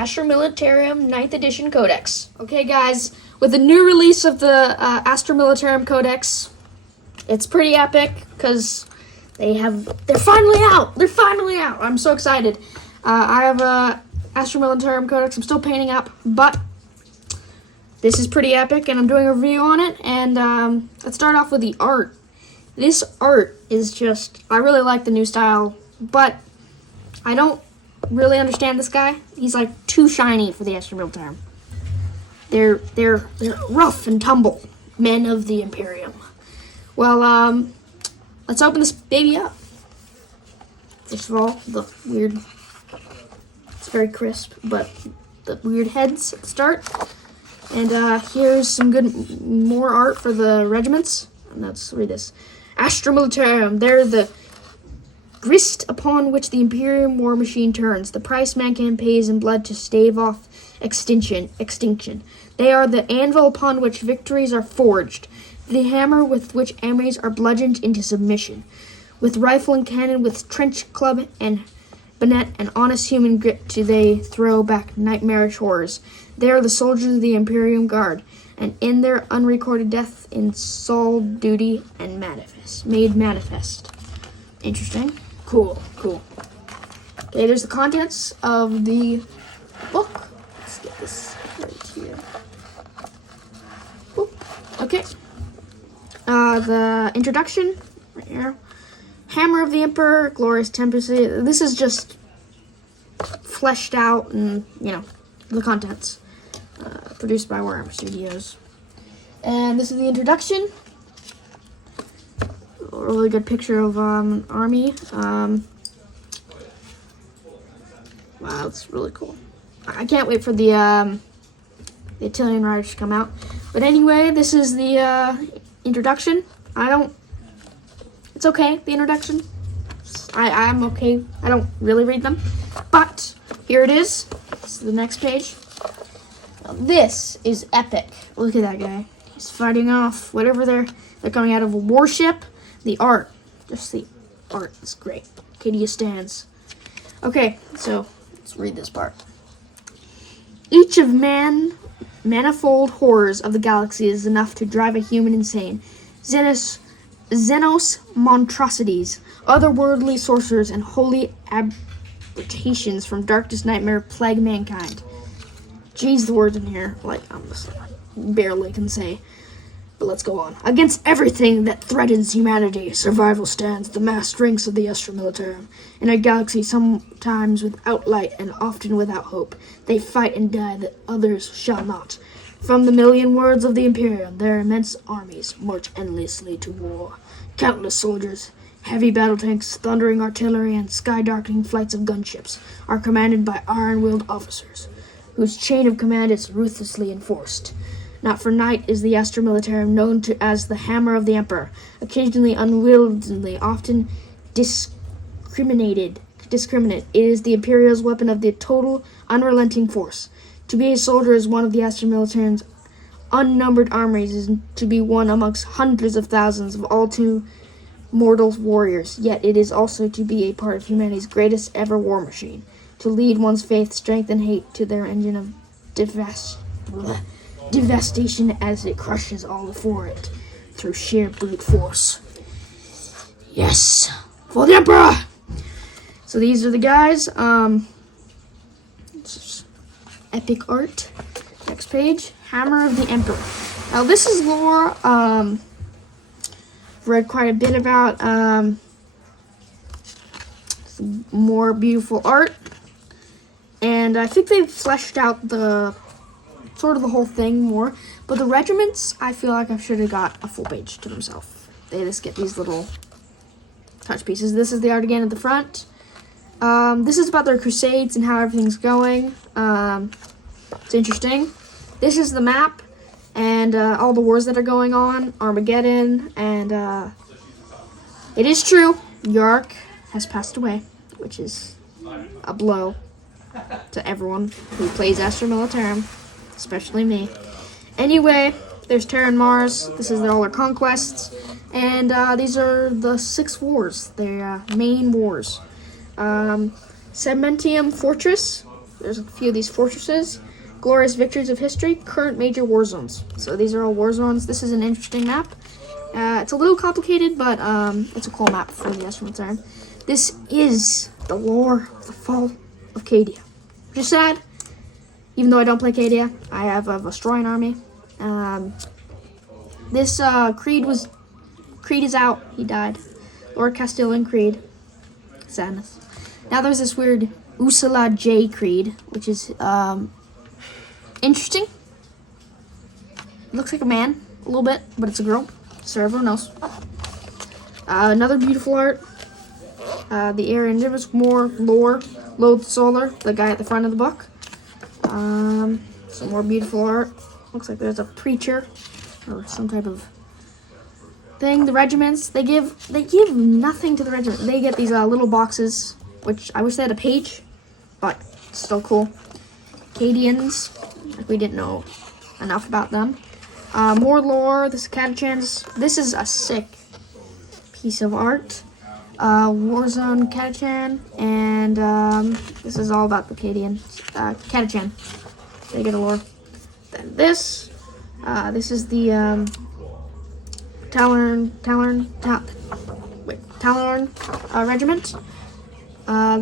Astra Militarum 9th edition codex. Okay guys, with the new release of the Astra Militarum codex, it's pretty epic because they're finally out. They're finally out. I'm so excited. I have a Astra Militarum codex I'm still painting up, but this is pretty epic and I'm doing a review on it. And let's start off with the art. This art is just, I really like the new style, but I don't really understand this guy. He's like too shiny for the Astra Militarum. They're rough and tumble men of the Imperium. Well, let's open this baby up. First of all, the weird, it's very crisp, but the weird heads at the start. And here's some good more art for the regiments. And let's read this. Astra Militarum, they're the grist upon which the Imperium war machine turns, the price mankind pays in blood to stave off extinction. They are the anvil upon which victories are forged, the hammer with which enemies are bludgeoned into submission. With rifle and cannon, with trench club and bayonet and honest human grit do they throw back nightmarish horrors. They are the soldiers of the Imperium Guard, and in their unrecorded death in soul duty and made manifest. Interesting. Cool. Okay, there's the contents of the book. Let's get this right here. Oop. Okay. The introduction, right here. Hammer of the Emperor, Glorious Tempest. This is just fleshed out and, the contents. Produced by Warhammer Studios. And this is the introduction. A really good picture of an army. Wow, it's really cool. I can't wait for the Italian Riders to come out. But anyway, this is the introduction. It's okay, the introduction. I'm okay. I don't really read them. But here it is. This is the next page. Now, this is epic. Look at that guy. He's fighting off whatever they're coming out of a warship. The art. Just the art is great. Acadia stands. Okay, so let's read this part. Each of manifold horrors of the galaxy is enough to drive a human insane. Xenos monstrosities, otherworldly sorcerers, and holy aberrations from darkest nightmare plague mankind. Jeez, the words in here, I'm just barely can say. But let's go on. Against everything that threatens humanity, survival stands the massed ranks of the Astra Militarum. In a galaxy sometimes without light and often without hope, they fight and die that others shall not. From the million worlds of the Imperium, their immense armies march endlessly to war. Countless soldiers, heavy battle tanks, thundering artillery, and sky-darkening flights of gunships are commanded by iron-willed officers, whose chain of command is ruthlessly enforced. Not for night is the Astra Militarum known as the Hammer of the Emperor, occasionally unwillingly, often discriminate. It is the Imperial's weapon of the total, unrelenting force. To be a soldier is one of the Astra Militarum's unnumbered armies, is to be one amongst hundreds of thousands of all too mortal warriors. Yet it is also to be a part of humanity's greatest ever war machine, to lead one's faith, strength, and hate to their engine of devastation as it crushes all before it through sheer brute force. Yes, for the Emperor! So these are the guys. Epic art. Next page. Hammer of the Emperor. Now this is lore. Read quite a bit about. Some more beautiful art. And I think they've fleshed out the whole thing more. But the regiments, I feel like I should have got a full page to themselves. They just get these little touch pieces. This is the art again at the front. This is about their crusades and how everything's going. It's interesting. This is the map and all the wars that are going on. Armageddon, and it is true, Yark has passed away, which is a blow to everyone who plays Astra Militarum, especially me. Anyway, there's Terran Mars. This is all their conquests, and these are the 6 wars, their main wars. Segmentium Fortress, There's a few of these fortresses. Glorious victories of history, current major war zones. So these are all war zones. This is an interesting map. It's a little complicated, but it's a cool map for the Astral Militarum. This is the lore of the fall of Cadia. Which is sad. Even though I don't play Cadia, I have a Vestroyan army. This Creed is out. He died. Lord Castilian Creed. Sadness. Now there's this weird Ursula J Creed, which is interesting. It looks like a man a little bit, but it's a girl, so everyone knows. Another beautiful art. The Aryan Gibbous, more lore. Loathed Solar, the guy at the front of the book. Some more beautiful art. Looks like there's a preacher or some type of thing. The regiments, they give nothing to the regiment. They get these little boxes, which I wish they had a page, but still cool. Cadians, like we didn't know enough about them. More lore. This is Catachans. This is a sick piece of art. Warzone Catachan, and this is all about the Catachan. They get a lore. Then this is the Talorn regiment.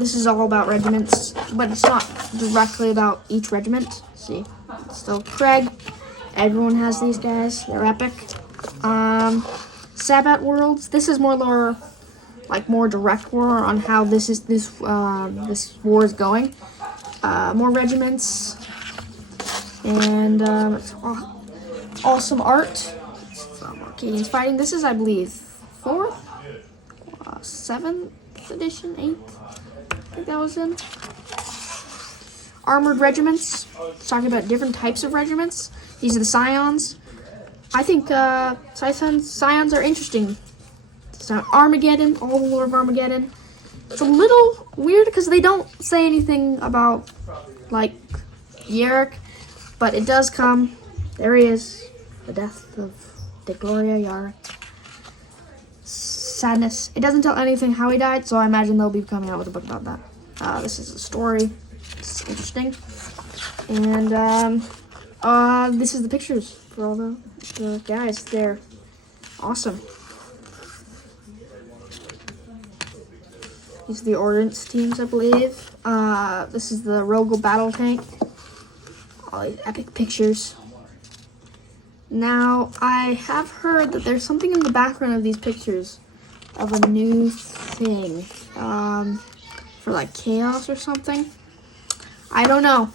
This is all about regiments, but it's not directly about each regiment. See, it's still Craig. Everyone has these guys. They're epic. Sabbat Worlds. This is more lore, like more direct lore on how this war is going. More regiments and awesome art. Some Arcadians fighting. This is, I believe, 4th, 7th edition, 8th. I think that was in. Armored regiments. It's talking about different types of regiments. These are the Scions. I think Scions are interesting. So Armageddon, all the lore of Armageddon. It's a little weird because they don't say anything about, like, Yarick, but it does come. There he is. The death of De Gloria Yarick. Sadness. It doesn't tell anything how he died, so I imagine they'll be coming out with a book about that. This is a story. It's interesting. And, this is the pictures for all the guys there. Awesome. These are the ordnance teams, I believe. This is the Rogel battle tank. All these epic pictures. Now, I have heard that there's something in the background of these pictures of a new thing. For like chaos or something. I don't know.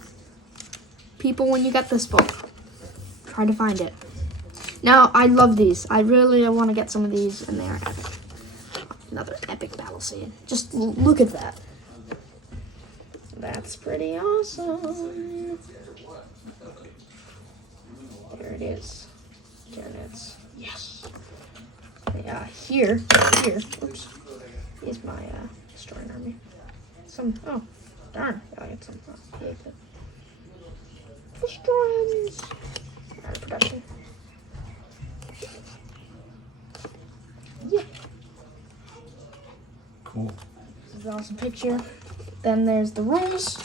People, when you get this book, try to find it. Now, I love these. I want to get some of these, and they are epic. Another epic battle scene. Just look at that. That's pretty awesome. There it is. There it is. Yes. Here. Oops. Is my destroying army. Oh, darn. Gotta get some. Destroyings. Out of production. Yeah. Cool. This is an awesome picture. Then there's the rules,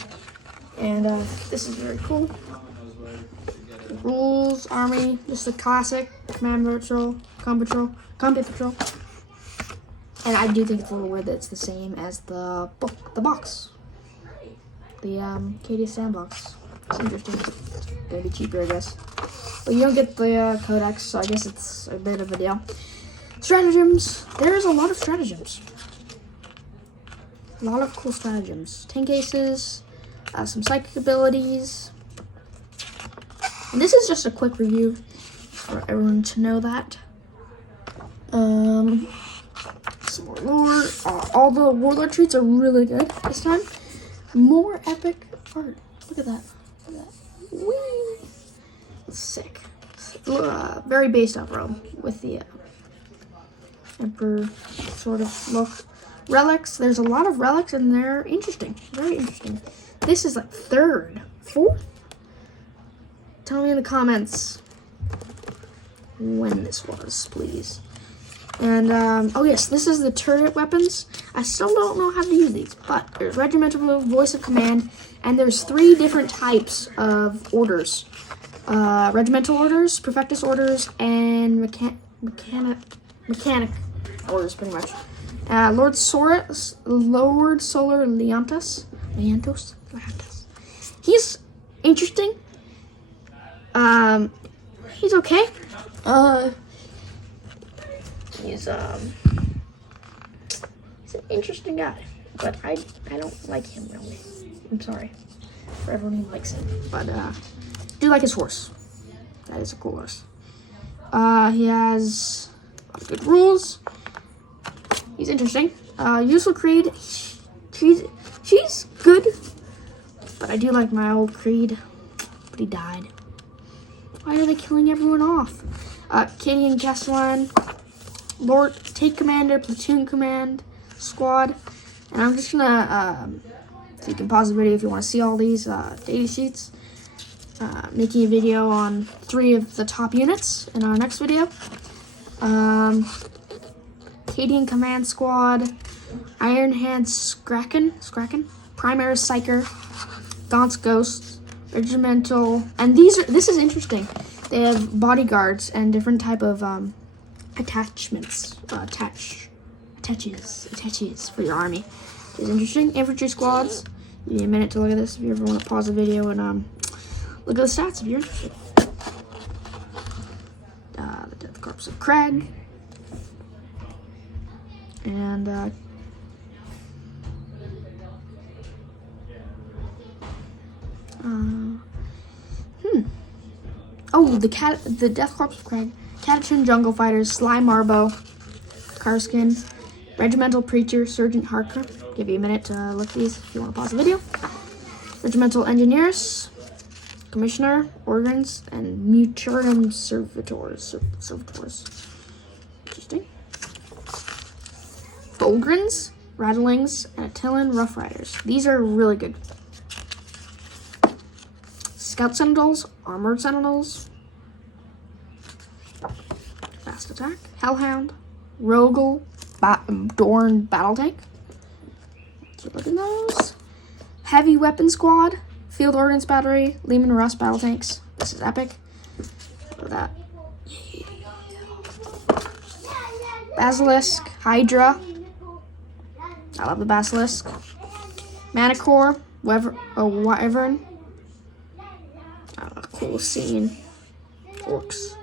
and this is very cool. The rules, army, just the classic command patrol, combat patrol, and I do think it's a little weird that it's the same as the box, the Cadia sandbox. It's interesting. It's gonna be cheaper, I guess. But you don't get the codex, so I guess it's a bit of a deal. Stratagems. There's a lot of stratagems. A lot of cool stratagems. 10 cases, some psychic abilities. And this is just a quick review for everyone to know that. Some more lore. All the warlord treats are really good this time. More epic art. Look at that. Whee! Sick. Very based off Rome with the Emperor sort of look. Relics, there's a lot of relics and they're interesting. Very interesting. This is like 3rd, 4th? Tell me in the comments when this was, please. And, oh yes, this is the turret weapons. I still don't know how to use these, but there's regimental, voice of command, and there's 3 different types of orders. Regimental orders, perfectus orders, and mechanic orders, pretty much. Lord Solar Leontos. He's interesting. He's okay. He's an interesting guy, but I don't like him really. I'm sorry for everyone who likes him, but I do like his horse. That is a cool horse. He has a lot of good rules. He's interesting. Useful creed. She's good, but I do like my old creed. But he died. Why are they killing everyone off? Cadian Castellan. Lord, take commander, platoon command, squad, and I'm just gonna, so you can pause the video if you want to see all these data sheets. Making a video on 3 of the top units in our next video. Cadian command squad, Iron Hand Scracken, Primaris Psyker, Gaunt's Ghost, Regimental, and this is interesting. They have bodyguards and different type of attachments, attaches for your army. It's interesting. Infantry squads. Give me a minute to look at this if you ever want to pause the video and look at the stats if you're interested. The Death Corps of Craig. And oh, the Death Corps of Craig. Catachin Jungle Fighters, Sly Marbo, Carskin, Regimental Preacher, Sergeant Harker. Give you a minute to look at these if you want to pause the video. Regimental Engineers, Commissioner, Organs, and Militarum Servitors. Interesting. Bolgrins, Rattlings, and Attilan Rough Riders. These are really good. Scout Sentinels, Armored Sentinels, Fast Attack, Hellhound, Rogel, Dorn Battle Tank. Keep looking at those. Heavy Weapon Squad, Field Ordnance Battery, Lehman Russ Battle Tanks. This is epic. Look at that. Basilisk, Hydra. I love the Basilisk. Manicore, Wyvern. Cool scene. Orcs.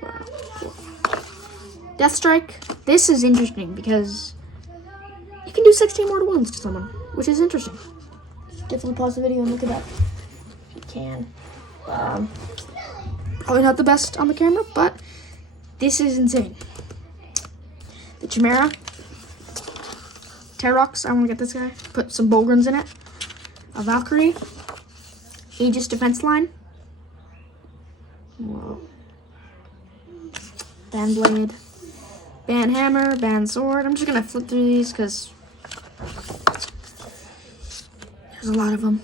Wow, cool. Death Strike. This is interesting because you can do 16 mortal wounds to someone, which is interesting. Definitely pause the video and look it up if you can. Probably not the best on the camera, but this is insane. The Chimera. Terox, I want to get this guy. Put some Bolgrins in it. A Valkyrie. Aegis Defense Line. Whoa. Bandblade. Band Hammer. Band Sword. I'm just going to flip through these because there's a lot of them.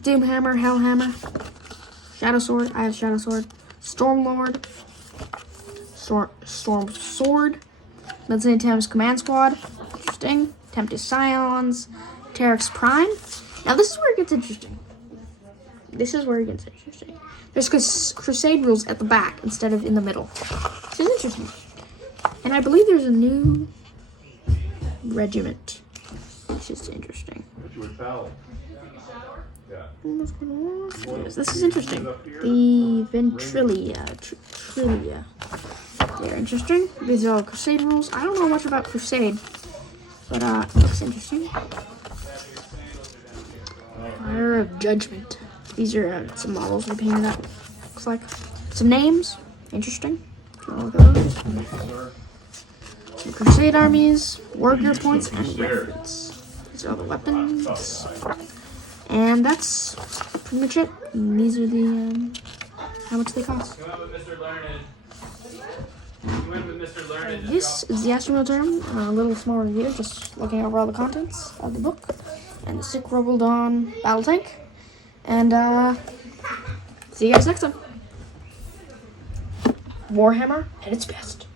Doom Hammer. Hell Hammer. Shadow Sword. I have Shadow Sword. Storm Lord. Storm Sword. Medicine Thames Command Squad. Interesting. Tempest Scions. Terex Prime. Now this is where it gets interesting. There's Crusade rules at the back instead of in the middle. Which is interesting. And I believe there's a new regiment. Which is interesting. Yes, this is interesting. The Ventrilia. They're interesting. These are all Crusade rules. I don't know much about Crusade, but it looks interesting. Fire of Judgment. These are some models we painted up. Looks like some names. Interesting. Look at those. Some Crusade armies, war gear points, and reference. These are all the weapons. And that's pretty much it. And these are the how much they cost. This is the Astra Militarum, a little small review, just looking over all the contents of the book, and the sick Robodon battle tank. And see you guys next time. Warhammer at its best.